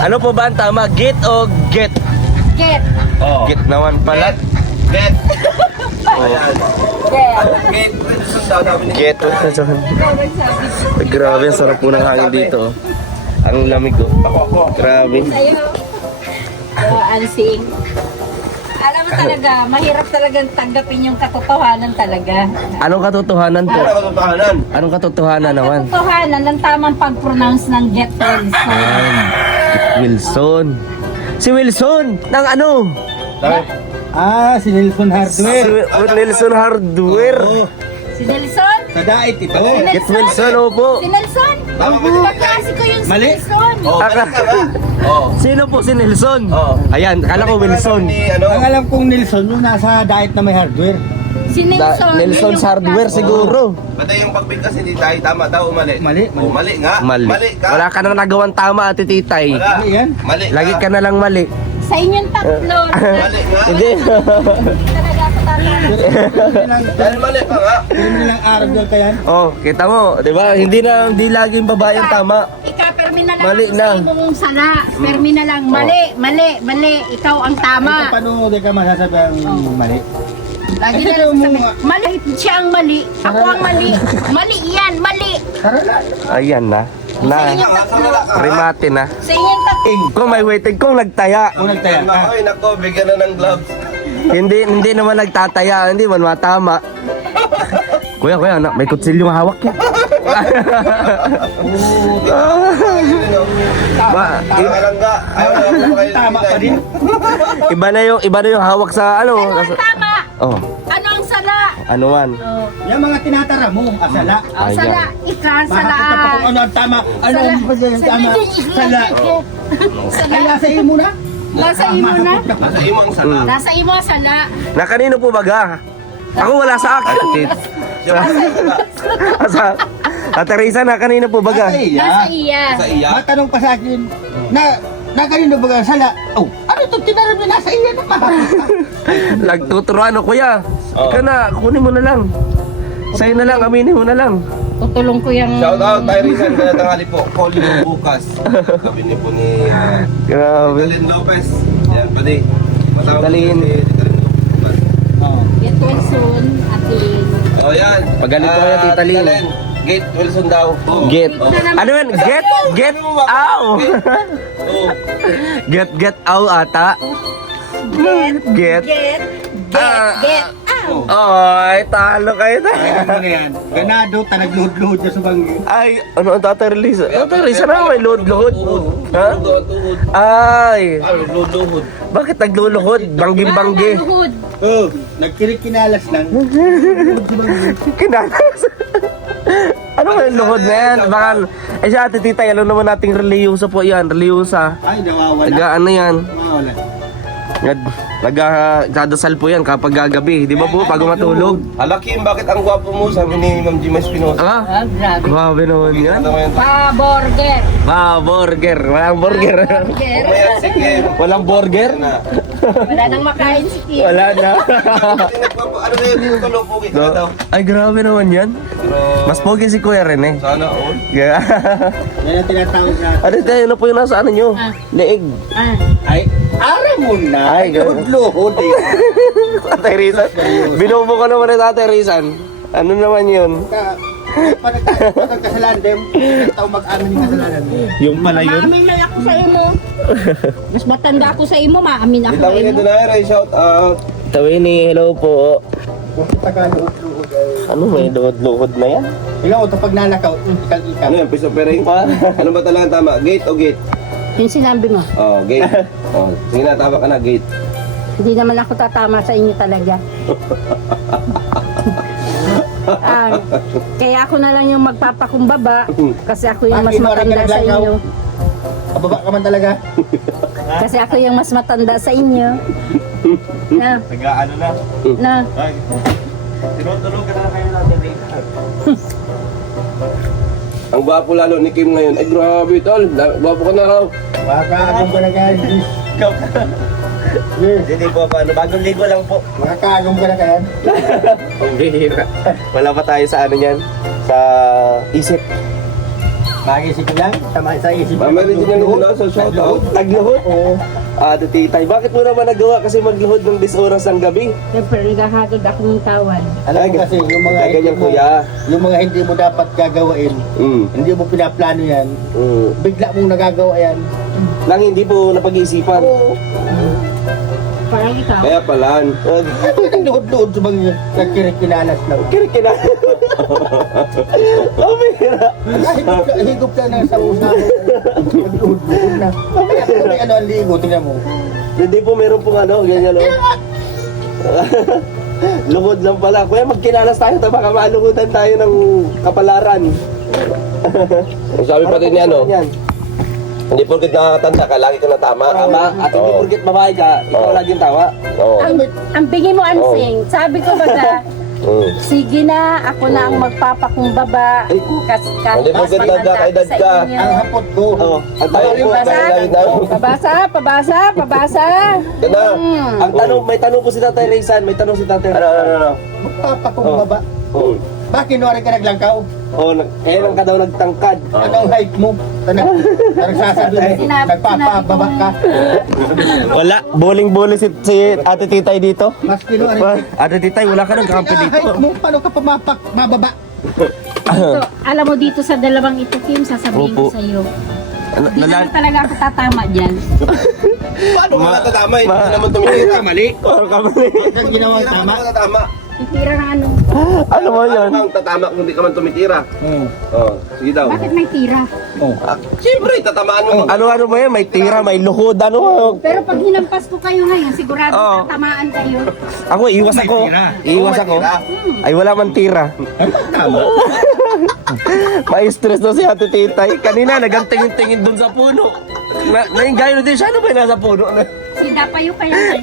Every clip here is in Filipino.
Ano po ba ang tama? Git o get? Get. Oh. Git naman pala. Get. Get. Get. Sundaw namin ni Get. Ikaw nagsabi. Grabe, ang sarap po ng hangin dito. Ang lamig ko. Ako. Grabe. Sa'yo. Ansing. Alam mo talaga, mahirap talagang tanggapin yung katotohanan talaga. Anong katotohanan po? Ano katotohanan? Anong katotohanan naman? Katotohanan ng tamang pag-pronounce ng get Wilson. Wilson. Si Wilson! Ng ano? Si Nelson Hardware. Si Wilson Hardware. Si Nelson? Sa dait ito. Get Wilson, opo. Si Nelson? Tama ba? Kaklase ko yung si Mali. Nelson. Oh, balik ka ba? Oh. Sino po si Nelson? Oh. Ayan, kala ko Wilson. Ni, ano? Ang alam kong Nelson yung nasa dait na may hardware. Si Nelson. Nelson's yung Hardware kaklase ko. siguro. Basta yung pagbigkas hindi tayo tama daw o mali? Mali. Oh, mali nga. Mali. ka. Wala ka nang nagawang tama, Ate Titay. Wala. Mali yan. Mali ka. Lagi ka na lang mali. Sa inyong tatlo. Mali nga. Hindi. Talaga ako tatalo. Dahil mali ka nga. Pero nilang araw dyan kaya. Oh, kita mo, 'di ba? Hindi laging babae ang tama. Permi na lang Mali ako na. sa imong sala. Permi na lang. Mali. Ikaw ang tama. Paano di ka masasabi ang mali? Lagi na lang sabi, mali siya ang mali. Ako ang mali. Mali yan, mali. Ayan na. Sa Na. inyong tatlo. Remate na. Sa inyong tatlo. Kung may waiting, kung nagtaya. Kung nagtaya ka. Ay, nako, bigyan na ng gloves. Hindi naman nagtataya, hindi man matama. Kuya, anak, may kutsilyong hawak yan. Tama lang ka. Ayaw na ako kayo. Tama pa din. Iba na yung hawak sa ano. Ano ang tama? Oh, Ano ang sala? ano man. Oh, Yung mga tinatara mo, asala. Ayan. sala. Ika, sala. Makakita pa kung ano ang tama. Ano ang tama? Sala. Sala. Ay, nasa iyo muna. Nasa imo na. Nasa imo ang sala. Nasa imo ang sala. Na kanino po baga? Ako wala sa akin. Sa Ate Risa, na kanino po baga? Nasa iya. Nasa iya. Sa iya. Matanong pa sa akin, na kanino ba ang sala? Oh, ano to? Tinarap na nasa iya naman. Nagtuturuan ako, kuya. Oh. Ikaw na, kunin mo na lang. Sa'yo na lang, aminin mo na lang. Tutulong ko yung... Shout out, Tyrisan. Kaya tanghali po. Call mo bukas. Sabi niyo po ni Grabe. Dalin Lopez. Yan, pwede. Matawag Dalin. ni Dalin Lopez. Oh. Get well soon, atin. Oh, yan. Pagalit ko kaya, Tita Lin. Dalin. Gate Wilson daw. Oh. Get. Oh. Ano yan? Get ow. Oh. Get ow ata. Get. Get. Ay, talo kayo na. Ano yan? Ganado, tanagluhod-luhod na sa banggi. Ay, ano ang Tatay Risa? Tatay Risa na may load-load. Ha? Tuhod. Ay, Ay, luhod. bakit nagluluhod? Banggi-banggi. Luhod. Oh, nagkirikinalas lang. Kinalas. Ano ba yung luhod na yan? Baka, eh si Ate Titay, alam naman nating reliyusa po yan. Reliyusa. Ay, nawawala. Ano yan? Nawawala. Nagdadasal po yan kapag gagabi. Di ba po, pag matulog? Halakim, bakit ang gwapo mo? Sabi ni Ma'am Jima Espinosa. Ah, Ah, grabe. grabe naman yan. Ano mo yan? Pa-burger. Burger. Walang burger. Burger. Umayat, sige. Walang burger? Na. Wala nang makain si Kim. Wala na. Ano na yun? Dito ka lo, pugi ka daw. Ay, grabe naman yan. Pero, Mas pogi si Kuya Rene. sana all. Yeah. Yan ang tinatawag na. Ano tayo? Ano po yung nasa ano nyo? Ah. Leeg. Ah. Ay, ara mo na. Ay, ganun. Luhod eh. Tatay Rizan. Binubo ko naman ni Tatay Rizan. Ano naman yun? Pag kasalanan din, tao mag-amin yung kasalanan mo. Yung pala Maamin na ako sa imo. Mas matanda ako sa imo, maamin ako Dito sa mo imo. ito na yun, shout out. Tawini, hello po. Kung taga-luhod-luhod ay... Ano, may luhod-luhod na yan? Ikaw, ito pag nanakaw, ikal-ikal. Ano yan, piso pering? Ano ba talaga tama? Gate o gate? Yung sinabi mo, Oh, gate. Oh, sige na, tama ka na, gate. hindi naman ako tatama sa inyo talaga. Kaya ako na lang yung magpapakumbaba kasi ako yung mas matanda sa inyo. Kababa ka man talaga. Kasi ako yung mas matanda sa inyo. Na, Taga-ano na. na. Ay, tinutulog ka na kayo natin Ang gwapo lalo ni Kim ngayon. Ay, grabe, tol. Gwapo ka na raw. Makakaagong ka na guys. Hindi po pa, bagong ligo lang po. Makakaagong ka na kaya. Ang bihira. Wala pa tayo sa ano yan? Sa isip. Mag-isip lang, tama sa isip. Mama rin din nila sa shoutout. Nagluhod? Oo. Ate Titay, bakit mo naman nagawa kasi magluhod ng 10 oras ng gabi? Siyempre, naghahagod ako ng tawad. Alam mo kasi, yung mga Ganyan, hindi mo, kuya. yung mga hindi mo dapat gagawain, Mm. hindi mo pinaplano yan, bigla mong nagagawa yan. Lang hindi po napag-iisipan. Parang ikaw. Kaya pala. Ang luhod-luhod sa mga nagkirikinalas lang. Kirikina. Kamera. Higop ka na sa usaw. Nagluhod-luhod na. Kaya may ano ang ligo, tingnan mo. Hindi po meron pong ano, ganyan o. Lungod lang pala. Kuya, magkinalas tayo. Baka malungodan tayo ng kapalaran. Ang sabi pa din ni ano, Yan. hindi porket nakakatanda ka, lagi ka na tama. Tama. At hindi Oo. porket babae ka, ikaw Oo. laging tawa. Oo. Ang bigay mo ansing, sabi ko baga, sige na, ako na ang magpapakumbaba. Hindi porket nagkakaedad ka. Ang hapot ko. Oo. Ang tanong po, Pabasa, pabasa, pabasa. Ganda. ang tanong, may tanong po si Tatay Raysan, may tanong si Tatay Ano? Magpapakumbaba. Oo. Bakit nuwari ka naglangkaw? Oo, kailan ka daw nagtangkad? Anong height mo? Nagsasabi mo, nagpapababa ka. Wala, bowling-bowling si Ate Titay dito. Mas kinuwari. Ate Titay, wala ka ng kampi Height dito. mo, paano ka mababa? Dito, alam mo dito sa dalawang ito, Kim, sasabihin ko Opo. sa iyo. Hindi Nala- naman talaga ako tatama dyan. Paano ka natatama? Hindi ka naman tumitira. Mali. Ang ginawa Hindi tama. ka natatama. Titira ng ano. Ano mo yun? Ano ang tatama kung hindi ka man tumitira? Oh, sige daw. Bakit may tira? Siyempre, tatamaan mo. Ano mo yan? May tira, may luhod, ano? Pero pag hinampas ko kayo ngayon, sigurado Oo. tatamaan kayo. Ako, iwas ako. Iwas ako. Ay, wala man tira. Tama. May stress daw si Ate Titay. Kanina, nagantingin-tingin dun sa puno. Naingayo din siya. Ano ba yung nasa puno? Si Dapayo kaya ngayon.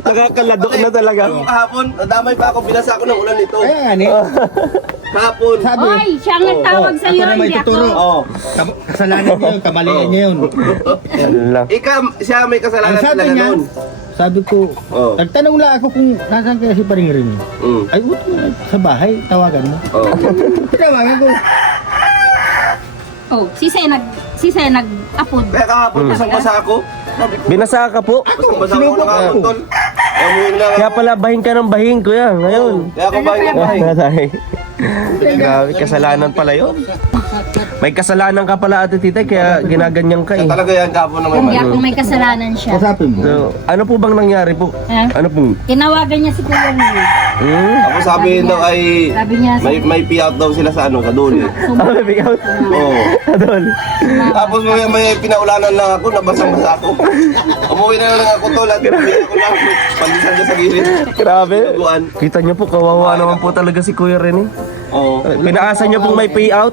Nakakalado na talaga. Yung kahapon, nadamay pa ako, binasa ako ng ulan nito. Kaya nga ni, Kahapon. sabi. Oy, siya ang nagtawag sa iyo, Ako na may hindi ako. tuturo. Oh. Kasalanan niya yun, kamalian niya yun. Ala. Siya may Ang kasalanan sabi talaga niya, noon. sabi ko, Oh. nagtanong lang ako kung nasaan kaya si Paring Ring. Ay, buti na, sa bahay, tawagan mo. Oh. Tinawagan ko. Oh, si Say nag-apod. Kaya kahapon, basang-basa ako. Sabi ko, Binasa ka po. basang-basa ako Sinubo ng kahapon, ko. tol. Amuin lang Kaya ako. pala, bahin ka ng bahin, kuya. Ngayon. Kaya ako bahay ng bahay. Grabe, kasalanan pala yun. May kasalanan ka pala, Ate Titay, kaya ginaganyan ka eh. Talaga yan, kahapon naman. Hindi ako may kasalanan siya. Kasapin mo. So, ano po bang nangyari po? Ha? Ano po? Tinawagan niya si Kuya Nino. Ako sabi daw ay Sabi niya, may payout daw sila sa ano, Kaduli. Ano, big out? Oo. Adol. Tapos may pinaulanan lang ako, nabasang-basa ako. Umuwi na lang ako, tol. At hindi ako lang, pandisan dyan sa gilid. Grabe. Tuguan. Kita niyo po, kawawa naman po talaga si Kuya Rene. Oo. Pinaasa niyo pong may payout,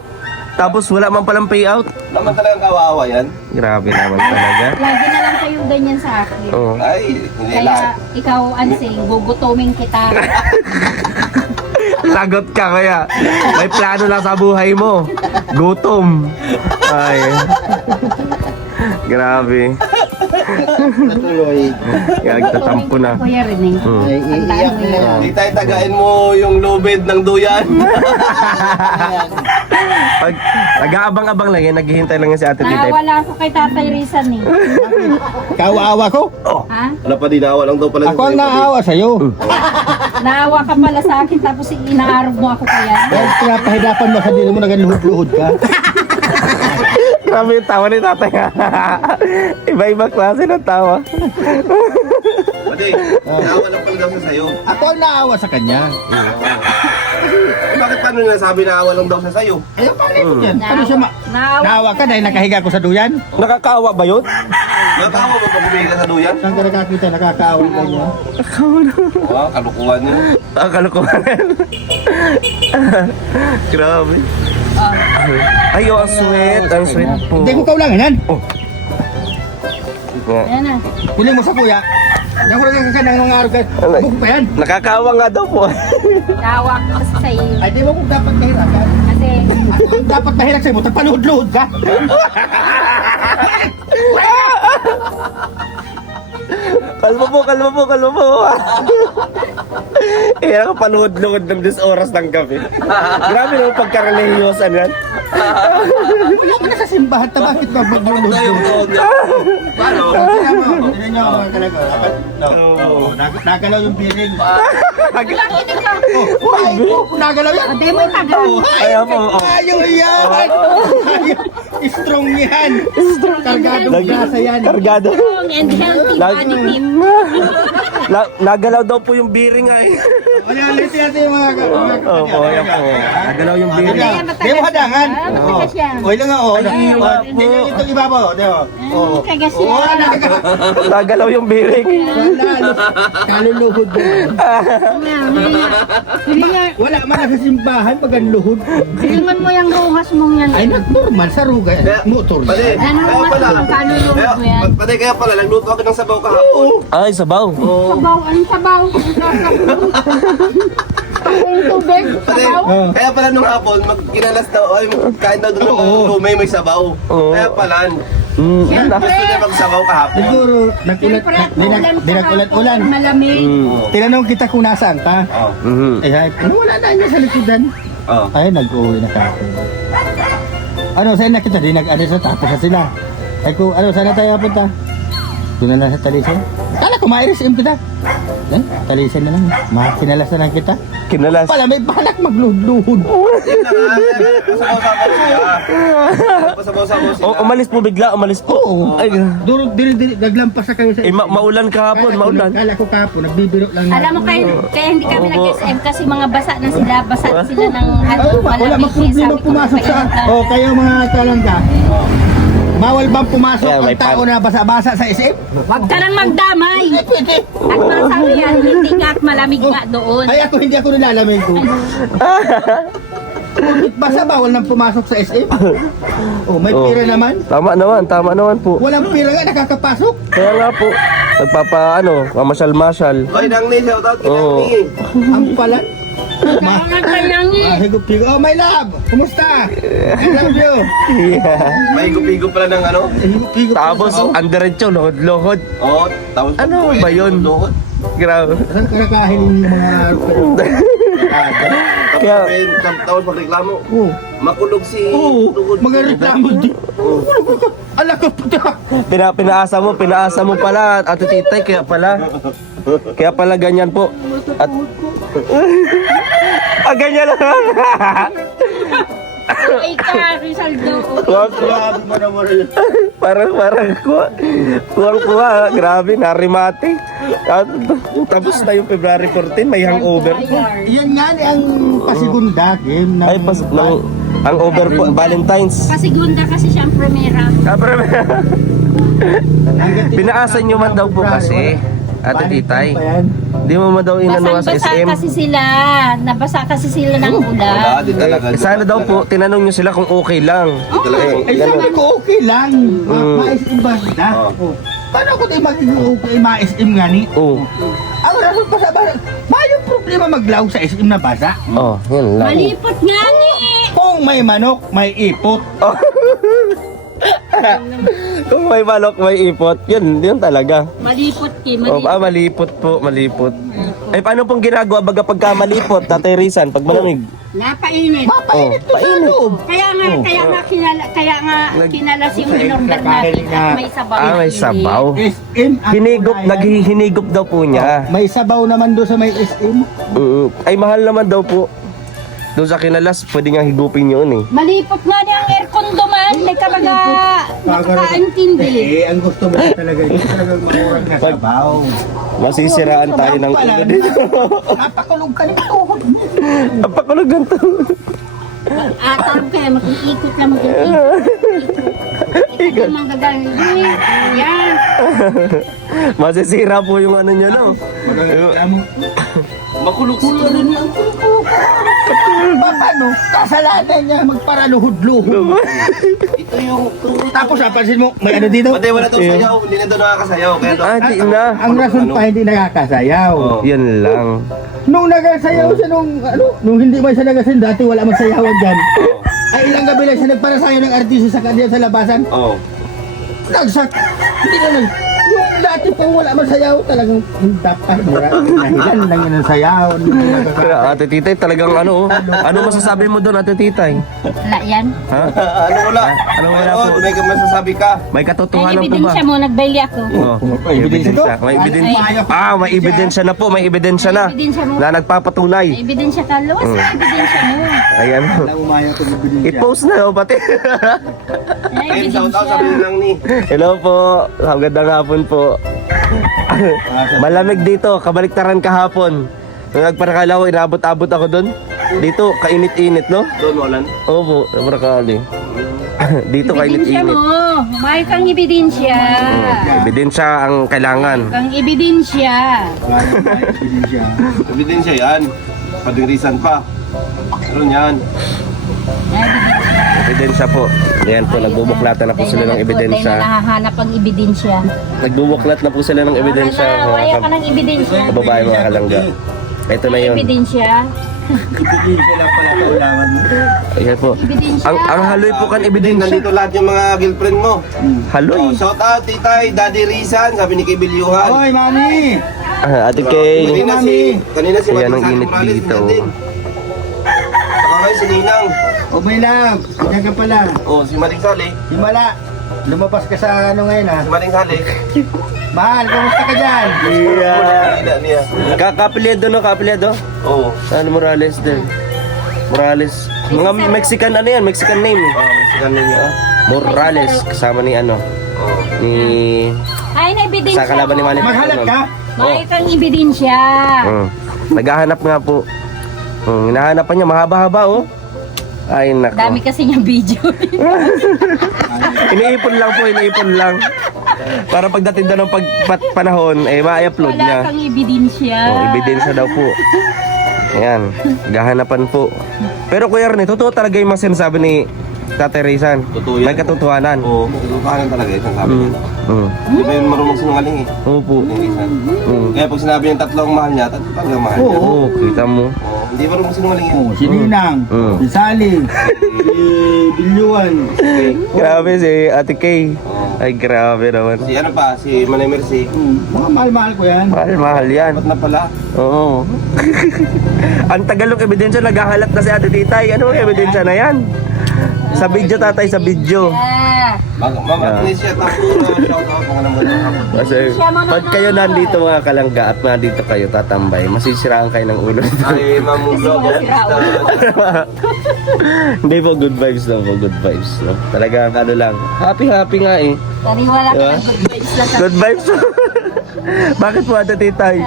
tapos wala man palang payout. Naman talagang kawawa yan. Grabe naman talaga. lagi na lang kayo ganyan sa akin. Oo. Ay, hindi Kaya lang. ikaw, Ansing, gugutoming kita. Lagot ka kaya. May plano na sa buhay mo. Gutom. Ay. Grabe. Natuloy. Gagtatampo na. Kuya Rene. Ay, iiyak Tandaan mo na. yan. Di tayo tagain mo yung lubid ng duyan. Pag nag-aabang-abang lang yan, naghihintay lang yan si Ate Titay. Nawala ako kay Tatay Rizan eh. Kawawa ko. Ha? Wala pa dinawa lang daw pala. Ako ang naawa sa'yo. Naawa ka pala sa akin tapos inaarog mo ako kaya. Dahil pinapahidapan mo sa dito mo nagaluhod-luhod ka. Grabe yung tawa ni Tatay. Iba-iba klase ng tawa. Pati, dinawa lang pala daw siya sa'yo. Ako ang naawa sa kanya. Eh, bakit paano niya sabi na awa lang daw siya sa'yo? Eh, paano yan? Ano siya Naawa. naawa ka dahil nakahiga ko sa duyan? Nakakaawa ba yun? Natawa mo pag bumili ka sa duyan? Saan ka nakakita nakakaawa ka niya? Wow, kalukuhan niyo. Ang kalukuhan. Grabe. Ay, oh, ang sweet. Ang sweet po. Hindi ko kaulangan yan. Ayan na. Huling mo sa kuya. Hindi ko rin ka ng mga araw ka. Bukod pa yan. Nakakaawa nga daw po. Naawa ko kasi sa iyo. Ay, di mo kung dapat kahirapan. Kasi Ako ang dapat mahirap sa'yo mo. Tagpaluhod-luhod ka. Kalma po, kalma po, kalma po. Eh, nakapanood-lood ng 10 oras ng gabi. Grabe naman pagkarelihiyosan yan. Wala ka na sa simbahan, ta bakit ba Tayo magluluhod? ko. Paano? Tingnan mo, tingnan nyo mga talaga. Nagalaw yung biring. Nagalaw yan. Ate mo tagal. Kaya po, Ayaw yan. Strong yan. Kargadong grasa yan. kargado. Strong and healthy body team. Nagalaw daw po yung bearing ay. Wala, listen natin yung mga Opo, yan po. Nagalaw yung bearing. Kaya matagal Di mo hadangan. siya. Matagal siya. O, ilang nga, o. Iwa po. Hindi nyo itong iba po. Di mo. O. Kagas siya. O, Nagalaw yung bearing. kaluluhod mo. Wala man na sa simbahan pag ang luhod. Silingan mo yung ruhas mong yan. Ay, normal sa rugay. Motor. Pwede. Ano Kaya naman pala. yung kaluluhod mo yan? Pwede kaya pala. Nagluto ako ng sabaw kahapon. Ay, sabaw. Sabaw, anong sabaw? Ang tubig, Pwede. sabaw. Kaya pala nung hapon, kinalas daw, ay kain daw doon ng lumay may sabaw. Oo. Kaya pala, Siyempre, gusto niya magsabaw kahapon. Siguro, nagulat, siyempre, ulan sa dinagulat-ulan. hapon, malamig. Tinanong kita kung nasaan ka. Oh. Mhm. Eh, sabi ko, wala na niya sa likodan. Oh. Ay, nag-uwi na kahapon. Ano, saan na kita? Di nag-alis na tapos na sila. Ay ko, ano, saan na tayo punta? Doon na lang sa Talisan. Kala ko, ma-RSM kita. Eh, Talisan na lang. Makinalas na lang kita. Kinalas. Pala, may balak magluhod-luhod. Yun na nga. Pasabaw-sabaw siya. Pasabaw-sabaw siya. Umalis po bigla, umalis po. Oo. Ay, Duro, diri, naglampas na kayo sa... maulan kahapon, maulan. Kala ko kahapon, nagbibiro lang. Alam mo kaya hindi kami Opo. nag-SM kasi mga basa na sila ng ano, Ay, wala malamig. mag-problema Sabi ko, pumasok sa... magpainit O, kayo mga kalangga. Bawal bang pumasok Yeah, may ang tao na basa-basa sa SM? Huwag ka nang magdamay. Hindi pwede. At masabi yan, hindi ka at malamig nga doon. Ay, ako hindi ako nilalamig ko. Basta bawal nang pumasok sa SM? Oh, may Oh. pira naman. Tama naman po. Walang pira nga, nakakapasok. Kaya nga po, mamasyal-masyal. Oy, Dangni, shoutout kay Oo. Dangni. Ang pala. Kaya kayangi. Higop-higop. Oh, my love! Kumusta? I love you. Yeah. May higop-higop pala ng ano. Higop-higop. Tapos, ang diretso, lohod-lohod. Oo, tapos Ano ba yun? Luhod. Grabe. Saan ka nakahilin yung mga... Kaya, Tapos magreklamo. Oh. Makulog si Oo, Luhod. magareklamo din. Alak ka puta. pinaasa mo pala, Ate Titay, kaya pala ganyan po. At, ganyan lang. Ay ka, Rizaldo. Grabe mo naman rin. parang kuha, grabe, narimati. At, tapos na yung February 14, may hangover po. Yan nga ni ang pasigunda game ng... Ay, hangover po, Valentine's. Pasigunda kasi siyang primera. Pinaasan nyo man daw po kasi, Ate Titay. Di mo man daw inanuha sa Basang-basa SM. kasi sila. Nabasa kasi sila ng ulan. Wala, di talaga. Sana daw po, tinanong nyo sila kung okay lang. Di talaga. Ay, sabi ko okay lang. Mm. Ma-SM ba sila? Oh. Paano ko tayo magiging okay ma-SM nga ni? Oh, Ang rason pa sa basa, yung problema maglaw sa SM na basa. oh, yun lang. Malipot nga ni. Kung may manok, may ipot. Kung may balok, may ipot, yun talaga. Malipot ki. Oh, malipot po, malipot. Eh, paano pong ginagawa baga pagka malipot, Tatay Rizan, pag malamig? Napainit. Mapainit to sa painit. loob. Kaya nga kinalas yung inorder natin at may sabaw. Ah, may na sabaw. SM ang Hinigop, unayan. naghihinigop daw po niya. May sabaw naman doon sa may SM. Ay, mahal naman daw po. Doon sa kinalas, pwede nga higupin yun eh. Malipot nga niya ang aircon duman. May kabaga nakakaintindi. Ang gusto mo talaga, ito talagang maurang na sabaw. Masisiraan tayo ng ulo dito. Napakulog ka ng tuhod mo. Ang pakulog ng to. Tarong kaya mag-iikot lang mag-iikot. Ikot lang gagawin. Yan. Masisira po yung ano nyo, no? Makulog si Paano? Kasalanan niya magparaluhod-luhod. Ito yung... Tapos napansin mo, may ano dito? Pati wala daw sayaw. Hindi na daw nakakasayaw. Kaya daw... Ah, di na. Ang rason pa hindi nakakasayaw. Oh. Yan lang. Nung nagasayaw siya nung hindi man siya nagasin, dati wala man sayawan dyan. Ay ilang gabi lang siya nagparasayaw ng artista sa kanya sa labasan. Oh. Nagsak. Hindi na nag... Yung Dati po wala man sayaw, talagang dapat dahilan lang yun ang sayaw. Kaya Ate Titay talagang ano masasabi mo doon Ate Titay? Wala yan. Ha? Ano wala? Ano wala Mayroon, po? may masasabi ka. May May katotohanan po ba? ebidensya mo, nagbayli ako. Oh, May ebidensya to? May ebidensya. May ebidensya na po, may ebidensya na. May ebidensya mo. Na nagpapatunay. May ebidensya ka. Luwas na ebidensya mo. Ayan. Wala umaya ko ng ebidensya. I-post na oh, pati. May Ayun, shout out ebidensya. sabi lang ni. Hello po. Magandang hapon po. Malamig dito, kabaliktaran kahapon. Nung nagparakalaw, inabot-abot ako doon. Dito, kainit-init, no? Doon, Walan. Opo, nagparakali. Dito, Ebidensya kainit-init. mo. May kang ebidensya. Ebidensya ang kailangan. Kang ebidensya. Wala umaya ebidensya. Ebidensya yan. Padirisan pa. Meron yan. Ebidensya po. Ayan po, nagbubuklatan na po sila ng Dahil ebidensya. na nahahanap ang ebidensya. Nagbubuklat na po sila ng ebidensya. Wala ka ng ebidensya. Kababae mga kalangga. Ito na yun. Ebidensya. Ebidensya lang pala kailangan mo. Ayan po. Ebidensya. Ang haloy po kan ebidensya. Nandito lahat yung mga girlfriend mo. Haloy. Oh, shout out, Titay, Daddy Rizan, sabi ni Kay Bilyuhan. Hoy, mami! Ate Kay. Kanina si Ayan ang Maring init Morales, dito. nandun. Saka ngayon si Ninang. O may love, diyan ka pala. Oh, si Maring Sali. Himala, lumabas ka sa ano ngayon ha. Si Maring Sali. Mahal, kumusta ka dyan? Hindi niya. Kapiliado no, kapiliado. Oh, Ano Morales din. Morales. Mga Mexican ano yan, Mexican name. Eh. si Kanin niya. Morales kasama ni ano, Oh. ni Ay, na ebidensya sa kalaban ni mo. Manny Maghalat ka? May kang ebidensya. Naghahanap nga po. Hinahanap pa niya mahaba-haba oh. Ay nako. Dami kasi niyang video. Iniipon lang po, iniipon lang. Para pagdating daw ng panahon, eh ma-upload niya. Wala kang ebidensya. Ebidensya daw po. Ayan, gahanapan po. Pero Kuya Ernie, totoo talaga yung mga sinasabi ni Tatay Rizan. Totoo yan. May katotohanan. Oo, katotohanan talaga ito sabi niya. Hindi ba yun marunong sinungaling eh. Opo. Ni Rizan. Mm. Kaya pag sinabi yung tatlong mahal niya, tatlo talaga mahal niya. Oo, kita mo. Oo, hindi marunong sinungaling yan. Oh, si Ninang, si Sally, si Bilyuan. Grabe si Ate Kay. Oo. Ay, grabe naman. Si ano pa, si Manay Mercy. Mga mahal-mahal ko yan. Mahal yan. Ba't na pala? Oo. Ang tagal ng ebidensya, naghahalat na si Ate Titay. Ano ang ebidensya na yan? Sa video, tatay, sa video. Yeah. Mama, siya tapos shout out mga naman. Kasi pag kayo nandito mga kalangga at nandito kayo tatambay, masisiraan kayo ng ulo. Ay, mamulog. Hindi po, good vibes lang po, good vibes. No? Talaga, ano lang, happy nga eh. Naniwala ka Diba? ng good vibes lang sa Good vibes. Bakit po Ate Titay?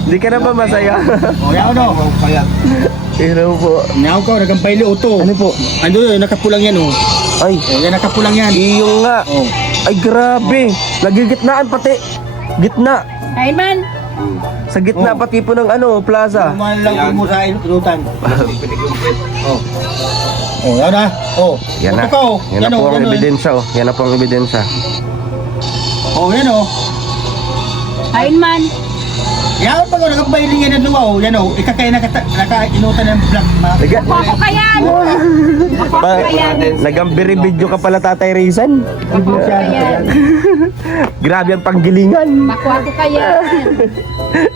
Hindi ka na ba masaya? O, yaw no. Kaya, Ino po. Yaw ko, nagampay luto. Ano po? Ando yun, nakapulang yan oh. Ay, O, yan nakapulang yan. iyong nga. Oh. Ay, grabe. Nagigitnaan pati. Gitna. Ayun man. Sa gitna pati po ng ano, plaza. Kumahan lang po mo sa ilutan. pinigumpit. Oh. Oh, yan na. Oh. Yan na. Ito ka, oh. Yan na po oh, ang oh. ebidensya oh. Yan na po ang ebidensya. Oh, yan oh. Ayun man. Yaw pa ko, nagampay lang yan ang luwa oh. Yan oh. Ikakaya nakainutan ng black mark. Naga, Ako kayan. ba, nagambiri video ka pala Tatay Rizan. Grabe ang panggilingan. Makuha ko kayan.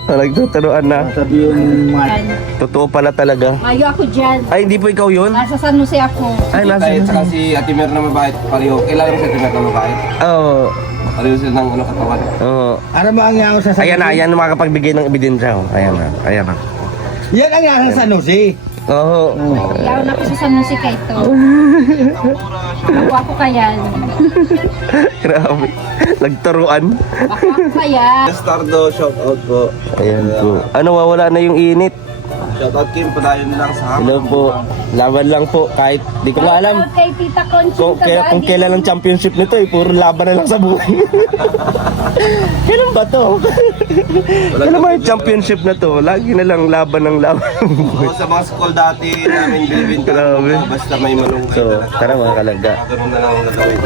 Nagtuturoan na. Sabi yung mga... Totoo pala talaga. Mayo ako dyan. Ay, hindi po ikaw yun? Nasa San Jose ako. Ay, nasa. Kahit saka si Ate Mer na mabait, pareho. Kilala mo si Ate Mer na mabait? Oo. Pareho sila ng ano katawan. Oo. Ano ba ang yaw sa San Ayan na, Jose? ayan na makapagbigay ng ebidensya. Oh. Ayan na, ayan na. Yan ang yaw sa San Jose. Oo. Yaw na ko sa San Jose kay to. Makuha ko kayan. Grabe. Nagturuan. Makuha ko kayan. Estardo, shout out po. Ayan po. Ano, wawala na yung init. Shout out Kim, padayon lang sa Hello po. Laban lang po. Kahit di ko nga alam Kay Tita Conching kung kailan ang championship nito eh. Puro laban na lang sa buhay. Kailan ba to? Kailan ba yung championship na to? Lagi na lang laban ng laban. Oo, sa mga school dati namin bilibin ka. Grabe. Basta may malunggay. So, tara mga kalagga. Ganun na lang ang gagawin.